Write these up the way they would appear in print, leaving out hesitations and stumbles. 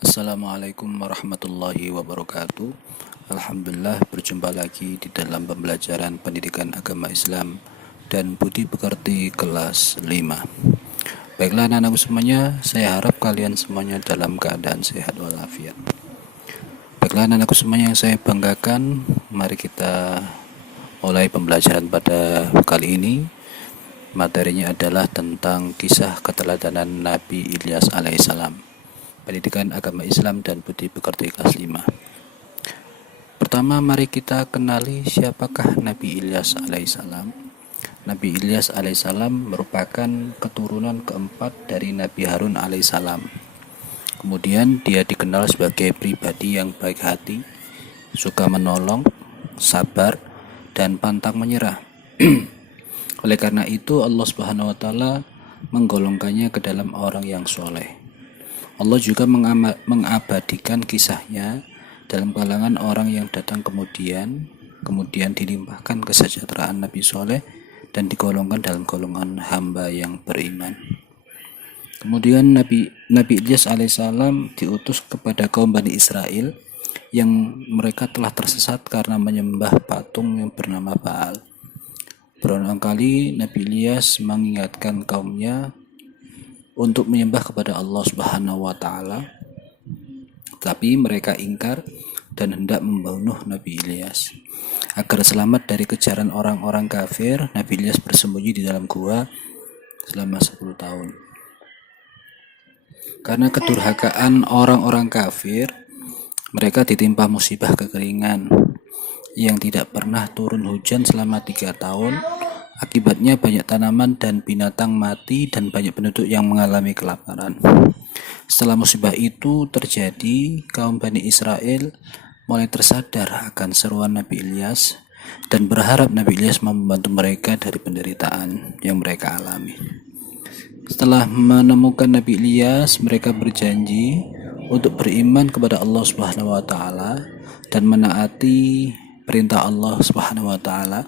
Assalamualaikum warahmatullahi wabarakatuh. Alhamdulillah, berjumpa lagi di dalam pembelajaran pendidikan agama Islam dan budi pekerti kelas 5. Baiklah anak-anakku semuanya, saya harap kalian semuanya dalam keadaan sehat walafiat. Baiklah anak-anakku semuanya yang saya banggakan, mari kita mulai pembelajaran pada kali ini. Materinya adalah tentang kisah keteladanan Nabi Ilyas alaihissalam, pendidikan agama Islam dan budi pekerti kelas 5. Pertama, mari kita kenali siapakah Nabi Ilyas alaihissalam. Nabi Ilyas alaihissalam merupakan keturunan keempat dari Nabi Harun alaihissalam. Kemudian dia dikenal sebagai pribadi yang baik hati, suka menolong, sabar, dan pantang menyerah. Oleh karena itu Allah Subhanahu wa Ta'ala menggolongkannya ke dalam orang yang soleh. Allah juga mengabadikan kisahnya dalam kalangan orang yang datang kemudian dilimpahkan kesejahteraan Nabi Soleh dan digolongkan dalam golongan hamba yang beriman. Kemudian Nabi Ilyas alaihissalam diutus kepada kaum Bani Israel yang mereka telah tersesat karena menyembah patung yang bernama Baal. Berulang kali Nabi Ilyas mengingatkan kaumnya untuk menyembah kepada Allah Subhanahu wa Ta'ala, tapi mereka ingkar dan hendak membunuh Nabi Ilyas. Agar selamat dari kejaran orang-orang kafir, Nabi Ilyas bersembunyi di dalam gua selama 10 tahun. Karena kedurhakaan orang-orang kafir, mereka ditimpa musibah kekeringan yang tidak pernah turun hujan selama 3 tahun. Akibatnya banyak tanaman dan binatang mati dan banyak penduduk yang mengalami kelaparan. Setelah musibah itu terjadi, kaum Bani Israel mulai tersadar akan seruan Nabi Ilyas dan berharap Nabi Ilyas membantu mereka dari penderitaan yang mereka alami. Setelah menemukan Nabi Ilyas, mereka berjanji untuk beriman kepada Allah Subhanahu wa Ta'ala dan menaati perintah Allah Subhanahu wa Ta'ala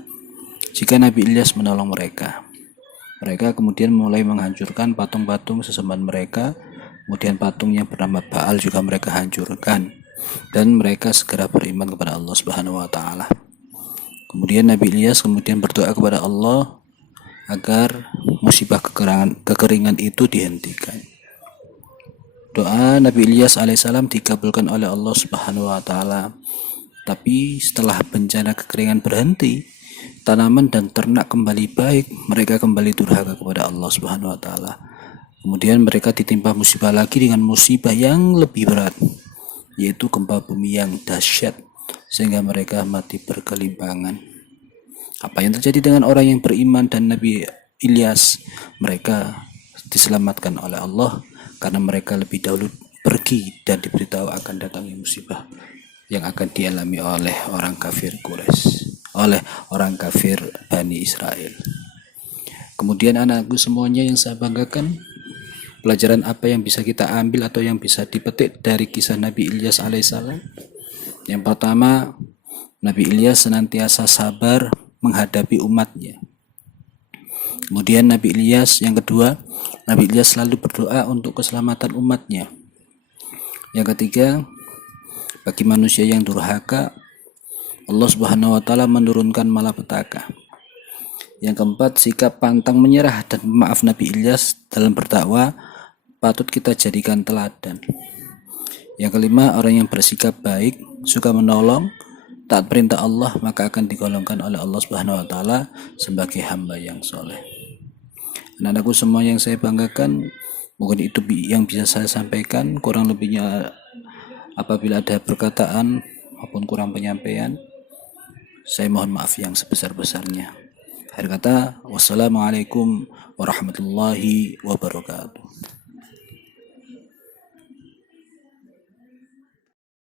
jika Nabi Ilyas menolong mereka. Mereka kemudian mulai menghancurkan patung-patung sesembahan mereka. Kemudian patung yang bernama Baal juga mereka hancurkan, dan mereka segera beriman kepada Allah Subhanahu wa Ta'ala. Kemudian Nabi Ilyas berdoa kepada Allah agar musibah kekeringan itu dihentikan. Doa Nabi Ilyas alaihissalam dikabulkan oleh Allah Subhanahu wa Ta'ala. Tapi setelah bencana kekeringan berhenti, tanaman dan ternak kembali baik, mereka kembali durhaka kepada Allah Subhanahu wa Ta'ala. Kemudian mereka ditimpa musibah lagi dengan musibah yang lebih berat, yaitu gempa bumi yang dahsyat, sehingga mereka mati berkelimpangan. Apa yang terjadi dengan orang yang beriman dan Nabi Ilyas? Mereka diselamatkan oleh Allah karena mereka lebih dahulu pergi dan diberitahu akan datangnya musibah yang akan dialami oleh orang kafir Quraisy, oleh orang kafir Bani Israel. Kemudian anakku semuanya yang saya banggakan, pelajaran apa yang bisa kita ambil atau yang bisa dipetik dari kisah Nabi Ilyas alaihissalam? Yang pertama, Nabi Ilyas senantiasa sabar menghadapi umatnya. Kemudian Nabi Ilyas, yang kedua, Nabi Ilyas selalu berdoa untuk keselamatan umatnya. Yang ketiga, bagi manusia yang durhaka, Allah Subhanahu wa Ta'ala menurunkan malapetaka. Yang keempat, sikap pantang menyerah dan maaf Nabi Ilyas dalam berdakwah patut kita jadikan teladan. Yang kelima, orang yang bersikap baik, suka menolong, taat perintah Allah, maka akan digolongkan oleh Allah Subhanahu wa Ta'ala sebagai hamba yang soleh. Anak-anakku semua yang saya banggakan, mungkin itu yang bisa saya sampaikan. Kurang lebihnya apabila ada perkataan maupun kurang penyampaian, saya mohon maaf yang sebesar-besarnya. Akhir kata, wassalamualaikum warahmatullahi wabarakatuh.